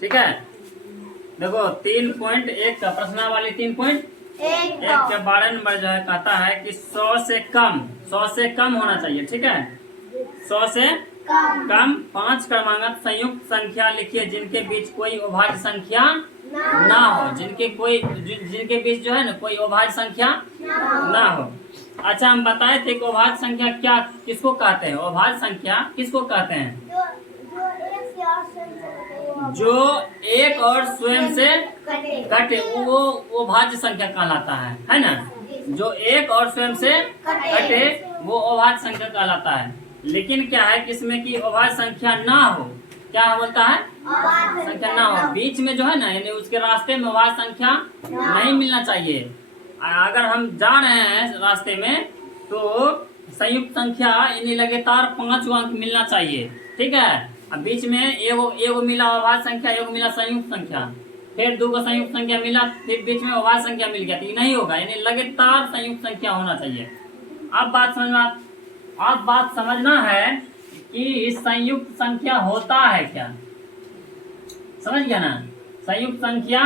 ठीक है, देखो 3.1 का प्रश्नावली 3.1 के 12 नंबर जो है कहता है कि 100 से कम होना चाहिए। ठीक है, 100 से कम 5 क्रमांक संयुक्त संख्या लिखिए जिनके बीच कोई अभाज्य संख्या ना हो। जिनके बीच जो है ना कोई अभाज्य संख्या ना हो। अच्छा, हम बताए थे कि अभाज्य संख्या क्या किसको कहते हैं? अभाज्य संख्या किसको कहते हैं? जो एक और स्वयं से कटे वो अभाज्य संख्या कहलाता है ना। जो एक और स्वयं से कटे वो अभाज्य संख्या कहलाता है। लेकिन क्या है कि इसमें कि अभाज्य संख्या ना हो, क्या बोलता है? संख्या ना हो, बीच में जो है ना यानी उसके रास्ते में अभाज्य संख्या नहीं मिलना चाहिए। अगर हम जा रहे हैं रास्ते में तो संयुक्त संख्या यानी लगातार 5 अंक मिलना चाहिए। ठीक है, अब बीच में एगो मिला अभाज्य संख्या, एगो मिला संयुक्त संख्या, फिर 2 संयुक्त संख्या मिला, फिर बीच में अभाज्य संख्या मिल गया तो ये नहीं होगा, यानी लगातार संयुक्त संख्या होना चाहिए। अब बात समझना है कि संयुक्त संख्या होता है क्या? समझ गया ना? संयुक्त संख्या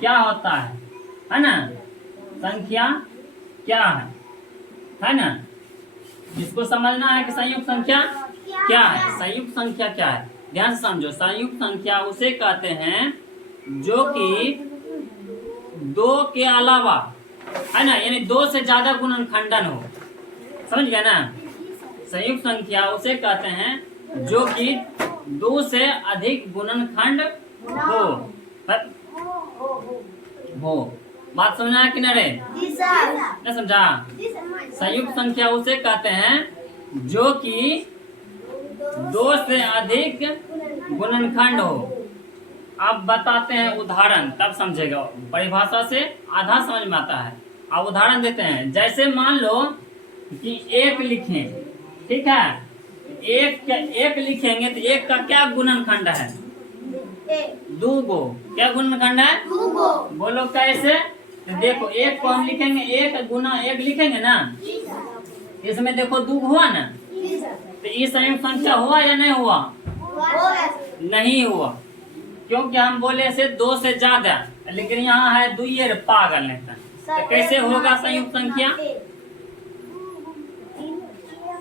क्या होता है ना? संख्या क्या है ना? इसको समझना है कि संयुक्त संख्या क्या है। संयुक्त संख्या क्या है, ध्यान से समझो। संयुक्त संख्या उसे कहते हैं जो कि 2 के अलावा है ना, यानी 2 से ज्यादा गुणनखंडन हो। समझ गया ना? संयुक्त संख्या उसे कहते हैं जो कि 2 से अधिक गुणनखंड हो। बात समझना है कि नहीं रे? नहीं समझा? संयुक्त संख्या उसे कहते हैं जो कि 2 से अधिक गुणनखंड हो। अब बताते हैं उदाहरण, तब समझेगा। परिभाषा से आधा समझ में आता है। अब उदाहरण देते हैं। जैसे मान लो कि 1 लिखें, ठीक है, एक लिखेंगे तो 1 का क्या गुणनखंड है? 2 गो। क्या गुणनखंड है? 2 गो। बोलो कैसे? तो देखो 1 को हम लिखेंगे 1 गुना 1 लिखेंगे ना, इसमें देखो 2 हुआ ना, तो ये संयुक्त संख्या हुआ या नहीं हुआ? नहीं हुआ, क्योंकि हम बोले से 2 से ज्यादा, लेकिन यहाँ है 2 ये पागल नहीं था। तो कैसे होगा संयुक्त संख्या?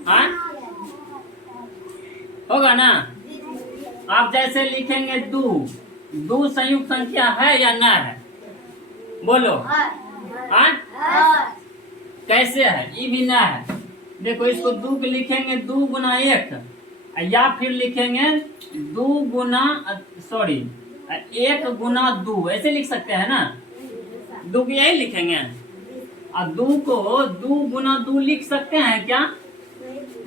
हाँ होगा ना। आप जैसे लिखेंगे 2 संयुक्त संख्या है या ना है? बोलो। हाँ कैसे है? ये भी ना है। देखो इसको 2 के लिखेंगे 2 गुना 1, या फिर लिखेंगे 2 गुना 1 गुना 2, ऐसे लिख सकते हैं ना। 2 को यही लिखेंगे और 2 को 2 गुना 2 लिख सकते हैं क्या?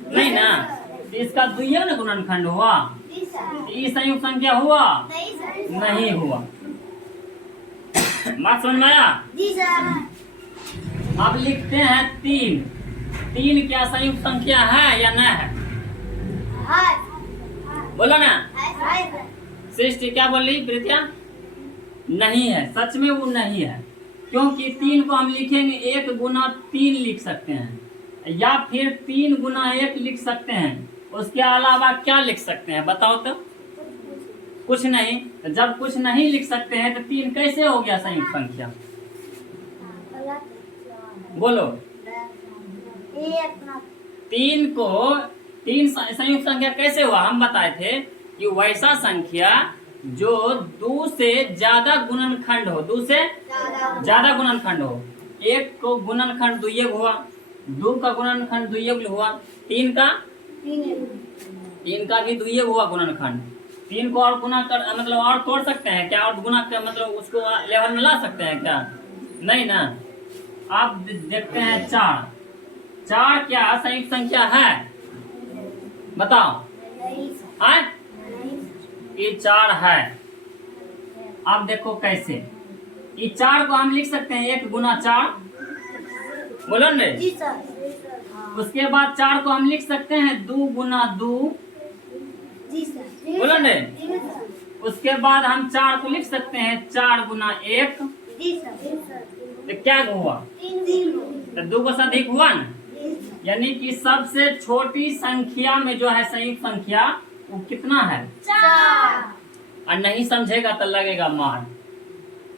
नहीं ना। इसका 2 ना गुणनखंड हुआ, ये संयुक्त संख्या हुआ? नहीं हुआ। बात समझ में आया? अब लिखते हैं 3 क्या संयुक्त संख्या है या न है? बोलो ना। सृष्टि क्या बोल रही प्रीतिया? नहीं है, सच में वो नहीं है, क्योंकि 3 को हम लिखेंगे 1 गुना 3 लिख सकते हैं, या फिर 3 गुना 1 लिख सकते हैं। उसके अलावा क्या लिख सकते हैं बताओ तो? कुछ नहीं। जब कुछ नहीं लिख सकते हैं तो 3 कैसे हो गया संयुक्त संख्या? बोलो। 3 संयुक्त संख्या कैसे हुआ? हम बताए थे कि वैसा संख्या जो 2 से ज्यादा गुणनखंड हो, 2 से ज्यादा गुणनखंड हो। 1 को गुणनखंड 2 हुआ, 2 का गुणनखंड 2 हुआ, 3 का भी 2 हुआ गुणनखंड। 3 को और गुना कर मतलब और तोड़ सकते हैं क्या? और गुना कर मतलब उसको लेवल में ला सकते हैं क्या? नहीं ना। आप देखते हैं 4 क्या संयुक्त संख्या है? बताओ। हाँ ये 4 है। अब देखो कैसे, ये 4 को हम लिख सकते हैं 1 गुना 4, बोलो ने। उसके बाद 4 को हम लिख सकते हैं 2 गुना 2, बोलो ने। उसके बाद हम 4 को लिख सकते हैं 4 गुना 1, तो क्या हुआ? तो 2 को अधिक हुआ ना, यानी कि सबसे छोटी संख्या में जो है संयुक्त संख्या वो कितना है? 4। और नहीं समझेगा तो लगेगा मार।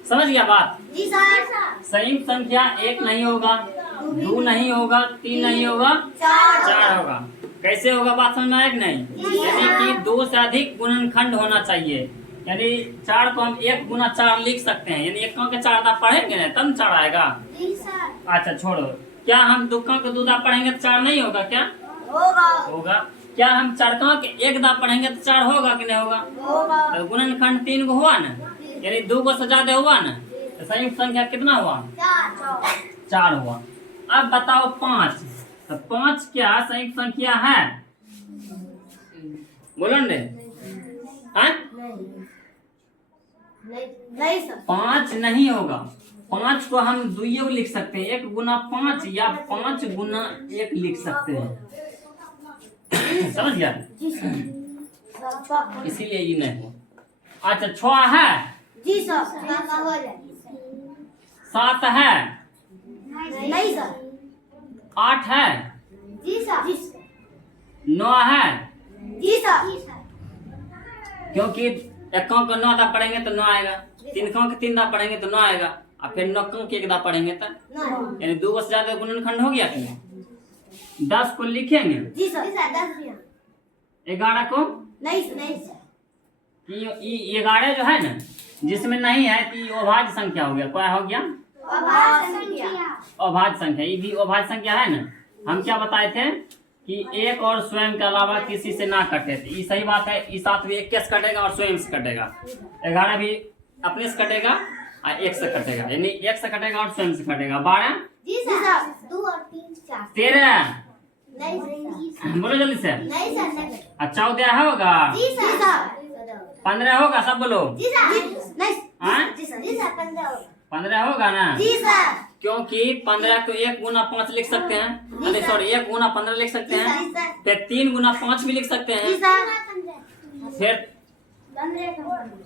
समझ गया बात? जी सर। संयुक्त संख्या 1 नहीं होगा, 2 नहीं होगा, 3 नहीं होगा, 4 होगा। कैसे होगा बात समझ में आया कि नहीं? यानी कि 2 से अधिक गुणनखंड होना चाहिए। यानी 4 को हम 1 गुना 4 लिख सकते हैं। यानी 1 के 4 दाब पढ़ेंगे ना तब 4 आएगा। अच्छा छोड़ो, क्या हम 2 के 2 दाब पढ़ेंगे तो 4 नहीं होगा? क्या होगा? क्या हम 4 के 1 दाब पढ़ेंगे तो 4 होगा कि नहीं होगा? तो गुणनखंड 3 को हुआ ना, यानी 2 को से ज्यादा हुआ ना, तो संयुक्त संख्या कितना हुआ? 4 हुआ। अब बताओ 5, तो 5 क्या संयुक्त संख्या है? बोलो ने। हाँ? नहीं सर। 5 नहीं होगा। 5 को हम दुइयों लिख सकते हैं, 1 गुना 5 या 5 गुना 1 लिख सकते हैं। समझ गया? इसीलिए ये नहीं हुआ। अच्छा 6 है? जी सर। 7 है? नहीं सर। 8 है? जी सर। 9 है? जी सर। क्योंकि 1 को 9 दाब पढ़ेंगे तो 9 आएगा, 3 को 3 दाब पढ़ेंगे तो 9 आएगा, और फिर 9 को 1 दाब पढ़ेंगे तो यानी 2 से ज्यादा गुणनखंड हो गया कि नहीं? 10 को लिखेंगे? जी सर। 11 को? नहीं सर। ये 11 जो है ना, जिसमें नहीं है तो ये अभाज्य संख्या हो गया। क्या हो गया? अभाज्य संख्या। ये भी अभाज्य संख्या है ना। हम क्या बताए थे कि 1 और स्वयं के अलावा किसी से ना कटे। ये सही बात है। इस 7 भी 1 से कटेगा और स्वयं से कटेगा। 11 भी अपने से कटेगा और 1 से कटेगा, यानी 1 से कटेगा और स्वयं से कटेगा। 12? जी सर। 2 और 3 4। 13? नहीं बोलो जल्दी से। नहीं सर। 14 होगा? जी सर। 15 होगा? सब बोलो। जी सर। नहीं। हाँ? जी सर। 15 होगा ना? जी सर। क्योंकि 15 को 1 गुना 5 लिख सकते हैं, अरे सॉरी 1 गुना 15 लिख सकते हैं, फिर 3 गुना 5 भी लिख सकते हैं, फिर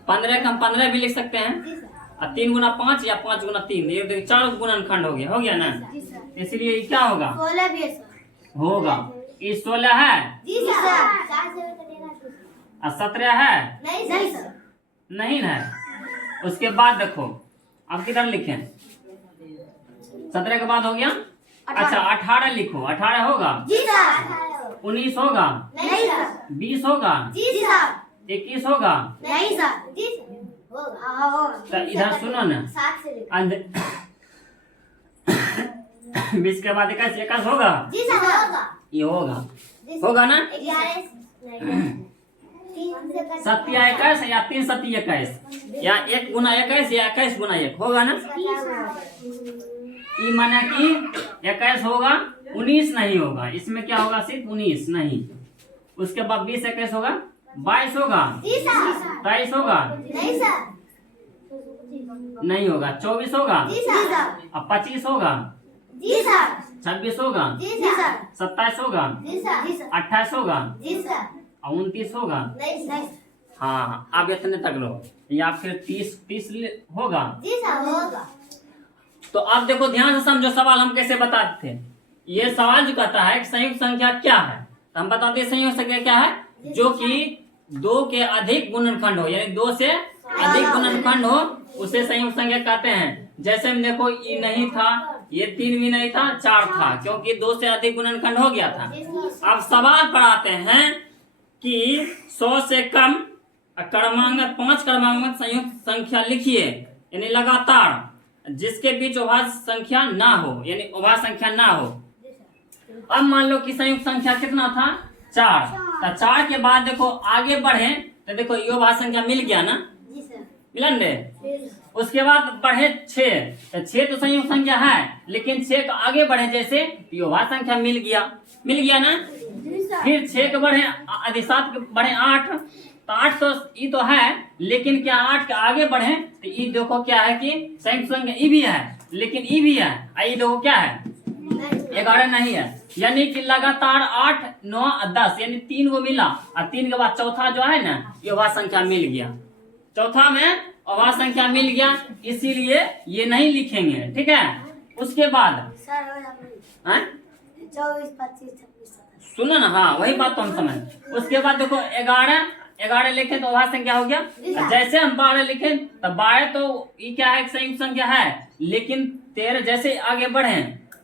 15 का हम 15 भी लिख सकते हैं, और 3 गुना 5 या 5 गुना 3, ये देखिए 4 गुणनखंड हो गया ना। इसलिए ये क्या होगा? 16 भी है सर। होगा। ये 16 है? जी सर। और 17 है? नहीं सर। नहीं है। उसके बाद देखो अब किधर लिखें? 17 के बाद हो गया। अच्छा 18 लिखो। 18 होगा? जी सर। 19 होगा? नहीं सर। 20 होगा? जी सर। 21 होगा? नहीं सर। जी सर। होगा। तो इधर सुनो ना, 7 से 20 के बाद 21 होगा? जी सर। होगा। ये होगा ना? 7 या 21 या 3 7 21 या 1 गुना 21 या 21 गुना 1 होगा ना? ये माना कि 21 होगा, 19 नहीं होगा। इसमें क्या होगा? सिर्फ 19 नहीं। उसके बाद 20 21 होगा, 22 होगा, 23 होगा, नहीं होगा, 24 होगा, अब 25 होगा, 26 होगा, 27 होगा, 28 होगा, और 29 होगा। हाँ अब इतने तक लो, या फिर 30 होगा। तो अब देखो ध्यान से समझो सवाल हम कैसे बताते थे। ये सवाल जो कहता है कि संयुक्त संख्या क्या है, तो हम बताते हैं संयुक्त संख्या क्या है? जो कि 2 के अधिक गुणनखंड हो, यानी 2 से अधिक गुणनखंड हो, उसे संयुक्त संख्या कहते हैं। जैसे हम देखो ये नहीं था, ये 3 भी नहीं था, 4 था, क्योंकि 2 से अधिक गुणनखंड हो गया था। अब सवाल पर आते हैं कि 100 से कम क्रमांक 5 क्रमांक संयुक्त संख्या लिखिए, यानी लगातार, जिसके बीच अभाज्य संख्या ना हो, यानी अभाज्य संख्या ना हो। अब मान लो कि संयुक्त संख्या कितना था? 4। तो 4 के बाद देखो आगे बढ़े तो देखो ये अभाज्य संख्या मिल गया ना, मिलन रे। उसके बाद बढ़े 6, तो 6 तो संयुक्त संख्या है, लेकिन 6 का आगे बढ़े जैसे ये अभाज्य संख्या मिल गया ना। फिर 6 के बढ़े 7 के बढ़े 8, तो 8 तो ये तो है, लेकिन क्या 8 के आगे बढ़े तो ये देखो क्या है कि संयुक्त संख्या ये भी है, लेकिन ये भी है, ये देखो क्या है? 11 नहीं है। यानी कि लगातार 8 9 10, यानी 3 को मिला, और 3 के बाद चौथा जो है ना, ये अभाज्य संख्या मिल गया। चौथा में अभाज्य संख्या मिल गया, इसीलिए ये नहीं लिखेंगे, ठीक है। उसके बाद 24 25 26 सुनो ना, हाँ वही बात तो हम समझ। उसके बाद देखो 11 11 लिखे तो अभाज्य संख्या हो गया। जैसे हम 12 लिखे तो 12 तो ये क्या है, संयुक्त संख्या है, लेकिन 13 जैसे आगे बढ़े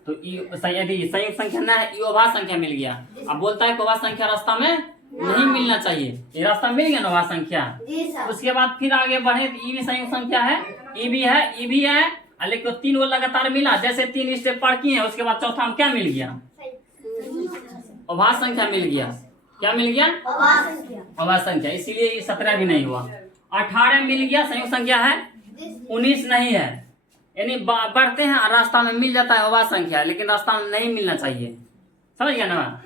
तो यदि संयुक्त संख्या ना है, ये अभाज्य संख्या मिल गया। अब बोलता है कि अभाज्य संख्या रास्ता में नहीं मिलना चाहिए, ये रास्ता मिल गया ना अभाज्य संख्या। उसके बाद फिर आगे बढ़े तो ये भी संयुक्त संख्या है, ये भी है, ये भी है, लेकिन 3 वो लगातार मिला, जैसे 3 स्टेप पार किए उसके बाद चौथा में क्या मिल गया, अभाज्य संख्या मिल गया। क्या मिल गया, अभाज्य संख्या, इसीलिए ये 17 भी नहीं हुआ। 18 मिल गया, संयुक्त संख्या है, 19 नहीं है, यानी बढ़ते हैं रास्ता में मिल जाता है अभाज्य संख्या, लेकिन रास्ता में नहीं मिलना चाहिए, समझ गया ना।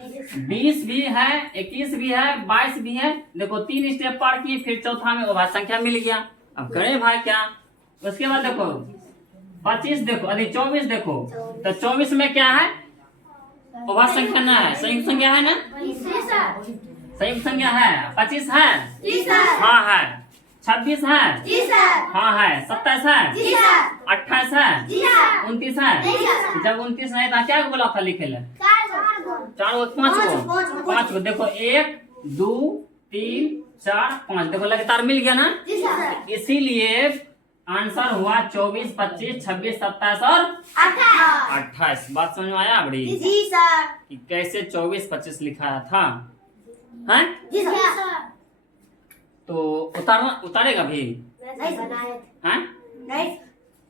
20 भी है, 21 भी है, 22 भी है, देखो 3 स्टेप पार किए फिर चौथा में अभाज्य संख्या मिल गया। अब करें भाई क्या, उसके बाद देखो 25 देखो, अरे 24 देखो, तो 24 में क्या है, अभाज्य संख्या ना है, संयुक्त संख्या है ना, संयुक्त संख्या है। 25 है, हाँ है। 26 है, हाँ है। 27 है, 28 है, 29 है। जब 29 नहीं था क्या बोला था लिखे ले, 4 5 को देखो, 1 2 3 4 5 देखो लगातार मिल गया ना, इसीलिए आंसर हुआ 24 25 26 27 और 28। बात समझ में आया बड़ी कि कैसे 24 25 लिखाया था, हैं? तो उतारेगा भी, हैं?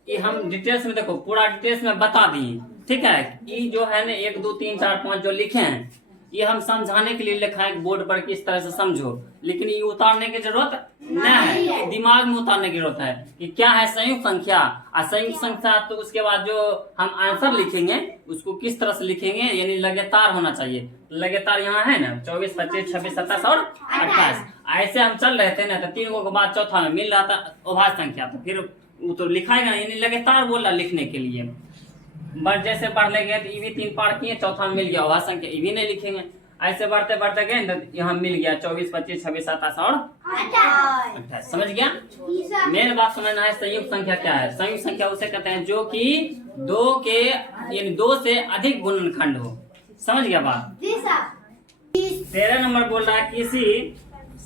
ये हम डिटेल्स में देखो, पूरा डिटेल्स में बता दिए, ठीक है। ये जो है ना 1 2 3 4 5 जो लिखे हैं, ये हम समझाने के लिए लिखा है बोर्ड पर किस तरह से समझो, लेकिन ये उतारने की जरूरत नहीं है, दिमाग में उतारने की जरूरत है कि क्या है संयुक्त संख्या, और संयुक्त संख्या तो उसके बाद जो हम आंसर लिखेंगे उसको किस तरह से लिखेंगे, यानी लगातार होना चाहिए। लगातार यहाँ है ना 24 25 26 27 और 28, ऐसे हम चल रहे थे ना, तो 3 के बाद चौथा में मिल रहा था अभाज्य संख्या, तो फिर वो तो लिखाएगा, यानी लगातार बोल रहा लिखने के लिए। जैसे पढ़ लेंगे तो ये भी 3 पार किए, चौथा में मिल गया अभाज्य संख्या, ये भी नहीं लिखेंगे। ऐसे बढ़ते बढ़ते गए तो यहाँ मिल गया 24 25 26 27 और 28। समझ गया। मेन बात समझना है संयुक्त संख्या क्या है। संयुक्त संख्या उसे कहते हैं जो कि 2 के यानी 2 से अधिक गुणनखंड हो। समझ गया बात। 13 नंबर बोल रहा है किसी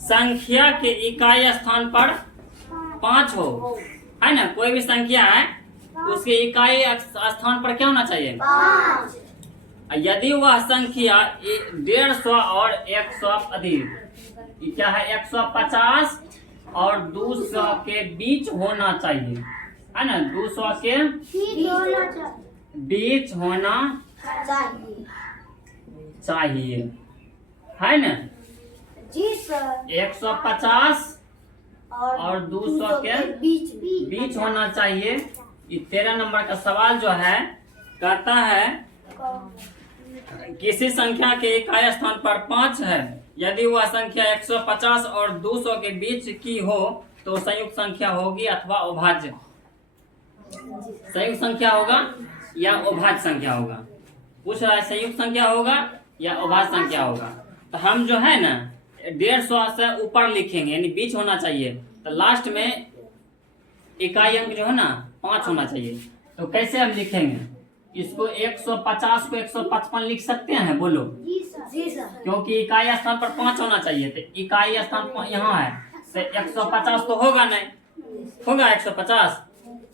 संख्या के इकाई स्थान पर 5 हो, है ना, कोई भी संख्या है उसके इकाई स्थान पर क्या होना चाहिए, 5। यदि वह संख्या 150 और 100 अधिक, क्या है 150 और 200 के बीच होना चाहिए, है ना, 200 के बीच होना चाहिए, है ना जी सर। 150 और 200 के बीच होना चाहिए। 13 नंबर का सवाल जो है कहता है किसी संख्या के इकाई स्थान पर 5 है, यदि वह संख्या 150 और 200 के बीच की हो तो संयुक्त संख्या होगी अथवा अभाज्य। संयुक्त संख्या होगा या अभाज्य संख्या होगा, पूछ रहा है संयुक्त संख्या होगा या अभाज्य संख्या होगा। तो हम जो है ना 150 से ऊपर लिखेंगे, यानी बीच होना चाहिए, तो लास्ट में इकाई अंक जो है ना 5 होना चाहिए। तो कैसे हम लिखेंगे इसको, 150 को 155 लिख सकते हैं, बोलो जी सर। क्योंकि इकाई स्थान पर 5 होना चाहिए, तो इकाई स्थान पर यहाँ है तो 150 तो होगा नहीं, होगा 150।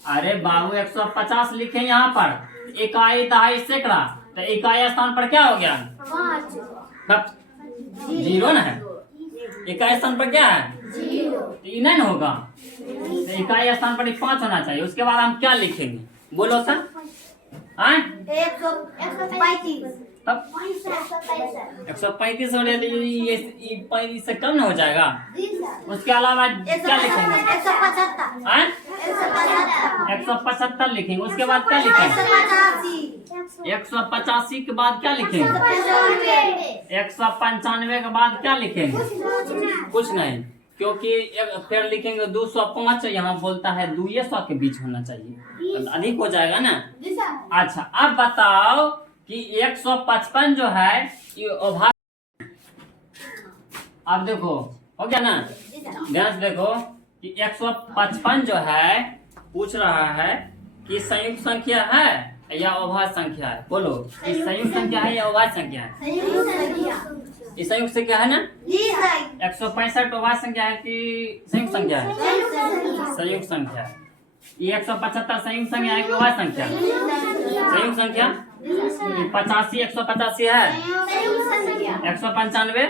अरे बाबू 150 लिखे यहाँ पर, इकाई दहाई सैकड़ा, तो इकाई स्थान पर क्या हो गया 5 0 ना है, इकाई स्थान पर क्या है 0, तो नहीं होगा, तो इकाई स्थान पर 5 होना चाहिए। उसके बाद हम क्या लिखेंगे बोलो सर, 135 तब 135 हो रहे ये 35 से कम न हो जाएगा। उसके अलावा क्या लिखेंगे 175 लिखेंगे। उसके बाद क्या लिखेंगे 185 के बाद क्या लिखेंगे 195 के बाद क्या लिखेंगे कुछ नहीं, क्योंकि फिर लिखेंगे 205, यहाँ बोलता है 200 के बीच होना चाहिए, तो अधिक हो जाएगा ना। अच्छा अब बताओ कि 155 जो है ये अभाज्य, अब देखो हो गया ना, ध्यान से देखो कि 155 जो है पूछ रहा है कि संयुक्त संख्या है या अभाज्य संख्या है, बोलो कि संयुक्त संख्या है या अभाज्य संख्या है। ये संयुक्त संख्या है ना? जी सर 165 अभाज्य संख्या है कि संयुक्त संख्या है? संयुक्त संख्या है। ये 175 संयुक्त संख्या है कि अभाज्य संख्या? संयुक्त संख्या। 85 185 है। 195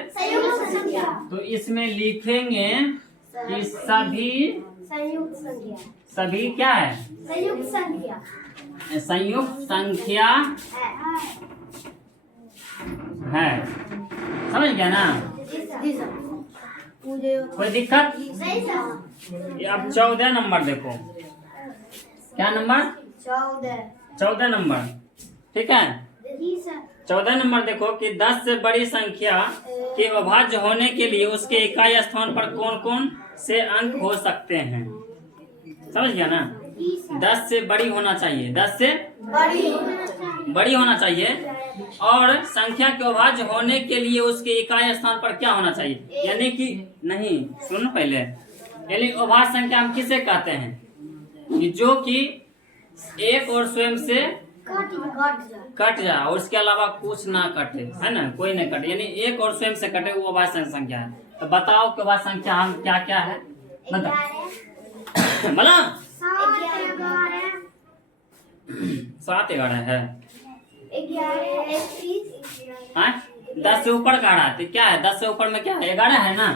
तो इसमें लिखेंगे कि सभी क्या है? संयुक्त संख्या है। समझ गया ना? कोई दिक्कत? ये अब 14 नंबर देखो। क्या नंबर? 14 नंबर। ठीक है, 14 नंबर देखो कि 10 से बड़ी संख्या के अभाज्य होने के लिए उसके इकाई स्थान पर कौन कौन से अंक हो सकते हैं। समझ गया ना? 10 से बड़ी होना चाहिए, 10 से बड़ी होना चाहिए और संख्या के अभाज्य होने के लिए उसके इकाई स्थान पर क्या होना चाहिए। यानी कि नहीं, सुनो पहले, यानी अभाज्य संख्या हम किसे कहते हैं? जो कि एक और स्वयं से कट जाए और उसके अलावा कुछ ना कटे, है ना? कोई नहीं कटे, यानी एक और स्वयं से कटे, वो अभाज्य संख्या है। तो बताओ कि अभाज्य संख्या हम क्या क्या है? बताओ बोला। 7 11 है। 10 से ऊपर का रहा है तो क्या है? 10 से ऊपर में क्या है? 11 है ना?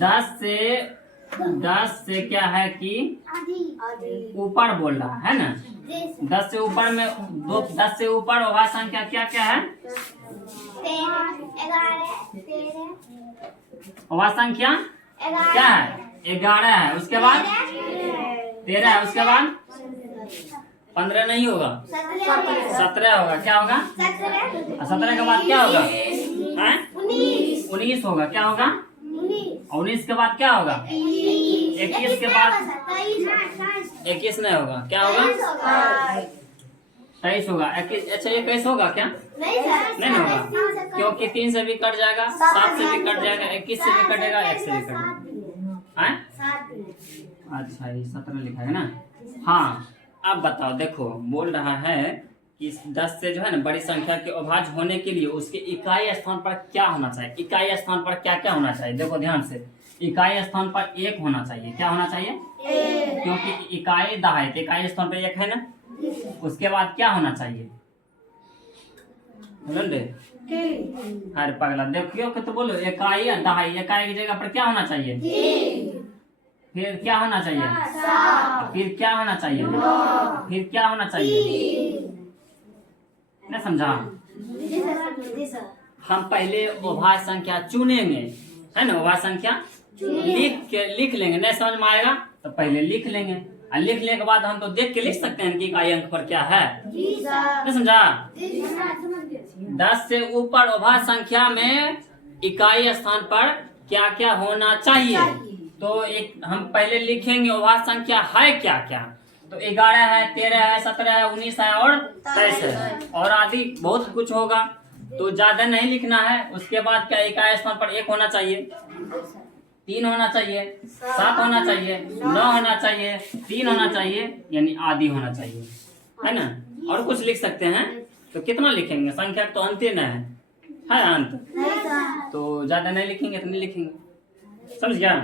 10 से क्या है कि ऊपर बोल रहा है ना? 10 से ऊपर में 10 से ऊपर अभाज्य संख्या क्या क्या है? अभाज्य संख्या क्या है? 11 है। उसके बाद 13 है। उसके बाद 15 नहीं होगा, 17 होगा। क्या होगा? 17 के बाद क्या होगा? 19 होगा। क्या होगा? 19 के बाद क्या होगा? 21 के बाद 21 नहीं होगा। क्या होगा? 23 होगा। अच्छा, ये 21 होगा क्या? नहीं होगा, क्योंकि 3 से भी कट जाएगा, 7 से भी कट जाएगा, 21 से भी कटेगा, 1 से भी कटेगा। अच्छा, ये 17 लिखा है ना? हाँ, अब बताओ, देखो बोल रहा है कि 10 से जो है ना बड़ी संख्या के अभाज्य होने के लिए उसके इकाई स्थान पर क्या होना चाहिए। इकाई स्थान पर क्या क्या होना चाहिए? देखो ध्यान से, इकाई स्थान पर 1 होना चाहिए। क्या होना चाहिए? क्योंकि इकाई दहाई, तो इकाई स्थान पर 1 है ना? उसके बाद क्या होना चाहिए? अरे पगला, देखियो कि तो बोलो, इकाई या दहाई। इकाई की जगह पर क्या होना चाहिए? फिर क्या होना चाहिए? फिर क्या होना चाहिए? फिर क्या होना चाहिए? नहीं समझा? हम पहले अभाज्य संख्या चुनेंगे, है ना? अभाज्य संख्या लिख लेंगे। नहीं समझ में आएगा तो पहले लिख लेंगे, और लिखने के बाद हम तो देख के लिख सकते हैं कि इकाई अंक पर क्या है। नहीं समझा? 10 से ऊपर अभाज्य संख्या में इकाई स्थान पर क्या क्या होना चाहिए। तो एक हम पहले लिखेंगे अभाज्य संख्या है क्या क्या। तो 11 है, 13 है, 17 है, 19 है और 23 है और आदि बहुत कुछ होगा। तो ज्यादा नहीं लिखना है। उसके बाद क्या इकाई स्थान पर 1 होना चाहिए, 3 होना चाहिए, 7 होना चाहिए, 9 होना चाहिए, 3 होना चाहिए, यानी आदि होना चाहिए, है ना? और कुछ लिख सकते हैं। तो कितना लिखेंगे? संख्या तो अंत न है अंत, तो ज्यादा नहीं लिखेंगे तो नहीं लिखेंगे। समझ गया?